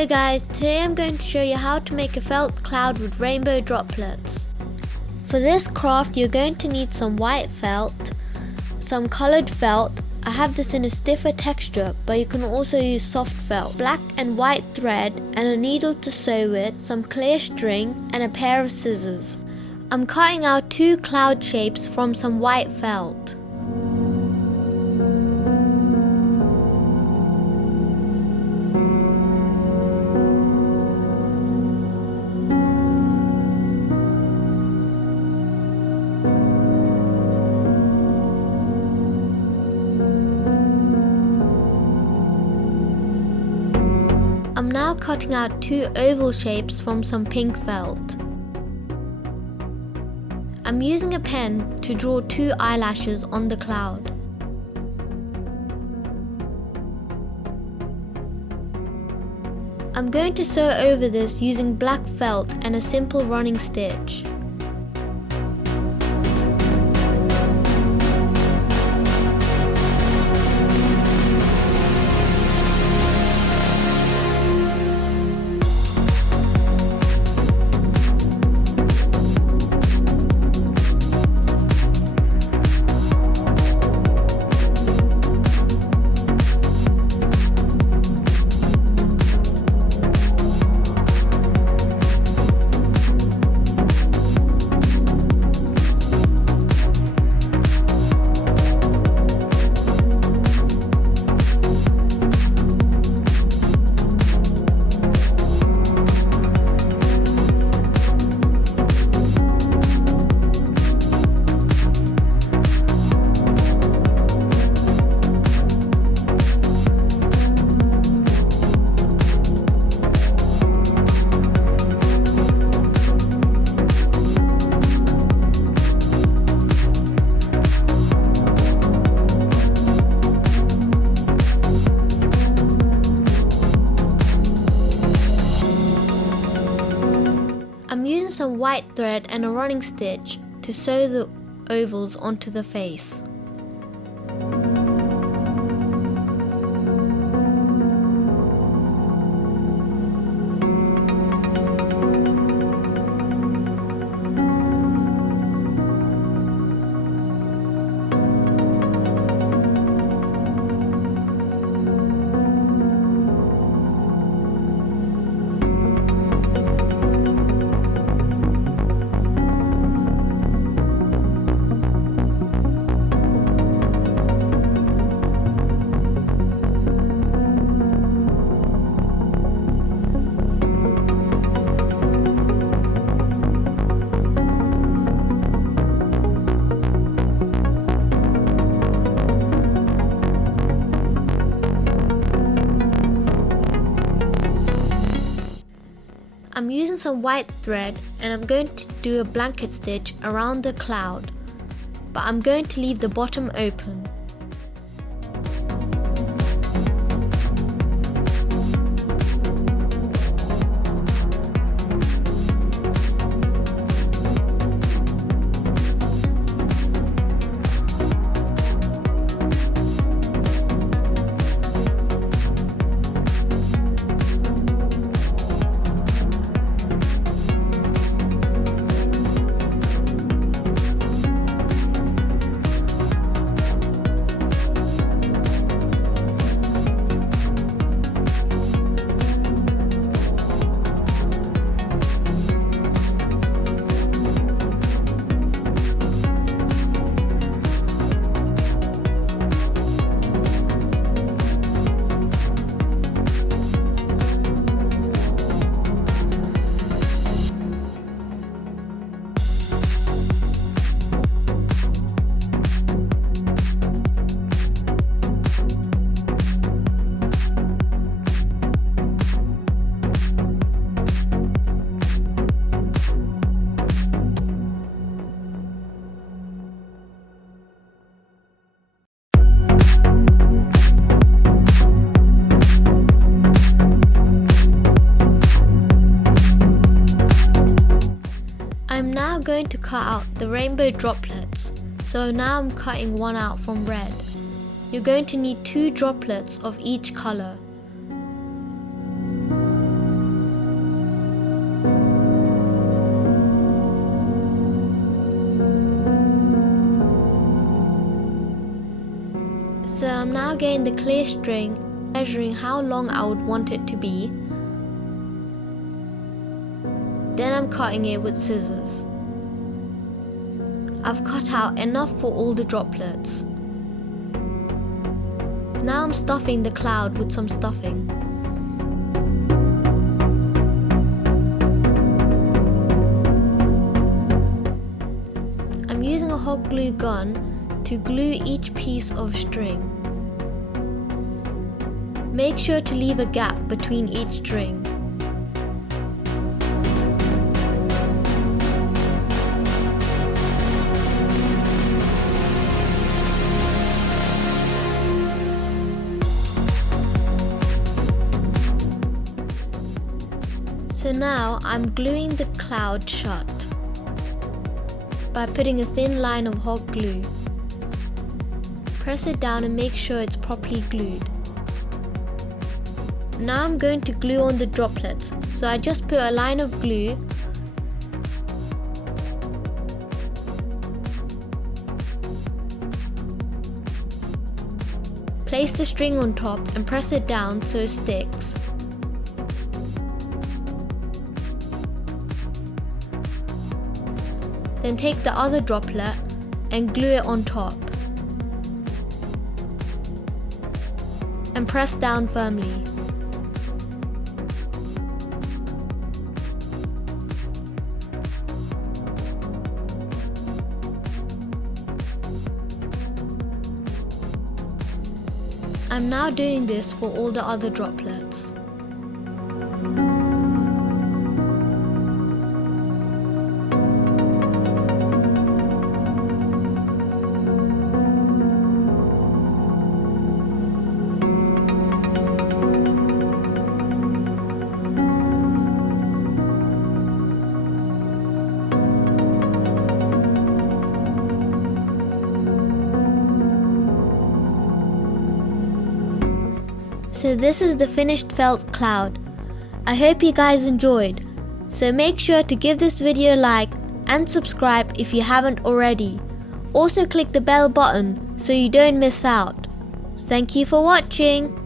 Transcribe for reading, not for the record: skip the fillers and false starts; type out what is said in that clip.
Hello guys, today I'm going to show you how to make a felt cloud with rainbow droplets. For this craft you're going to need some white felt, some coloured felt. I have this in a stiffer texture, but you can also use soft felt, black and white thread and a needle to sew with, some clear string and a pair of scissors. I'm cutting out 2 cloud shapes from some white felt. I'm now cutting out 2 oval shapes from some pink felt. I'm using a pen to draw 2 eyelashes on the cloud. I'm going to sew over this using black felt and a simple running stitch. I'm using some white thread and a running stitch to sew the ovals onto the face. I'm using some white thread and I'm going to do a blanket stitch around the cloud, but I'm going to leave the bottom open. Going to cut out the rainbow droplets, so now I'm cutting one out from red. You're going to need 2 droplets of each colour. getting the clear string, measuring how long I would want it to be. Then I'm cutting it with scissors. I've cut out enough for all the droplets. Now I'm stuffing the cloud with some stuffing. I'm using a hot glue gun to glue each piece of string. Make sure to leave a gap between each string. So now I'm gluing the cloud shut by putting a thin line of hot glue. Press it down and make sure it's properly glued. Now I'm going to glue on the droplets, so I just put a line of glue place the string on top and press it down so it sticks. Then take the other droplet and glue it on top and press down firmly. I'm now doing this for all the other droplets. So this is the finished felt cloud. I hope you guys enjoyed. So make sure to give this video a like and subscribe if you haven't already. Also click the bell button so you don't miss out. Thank you for watching.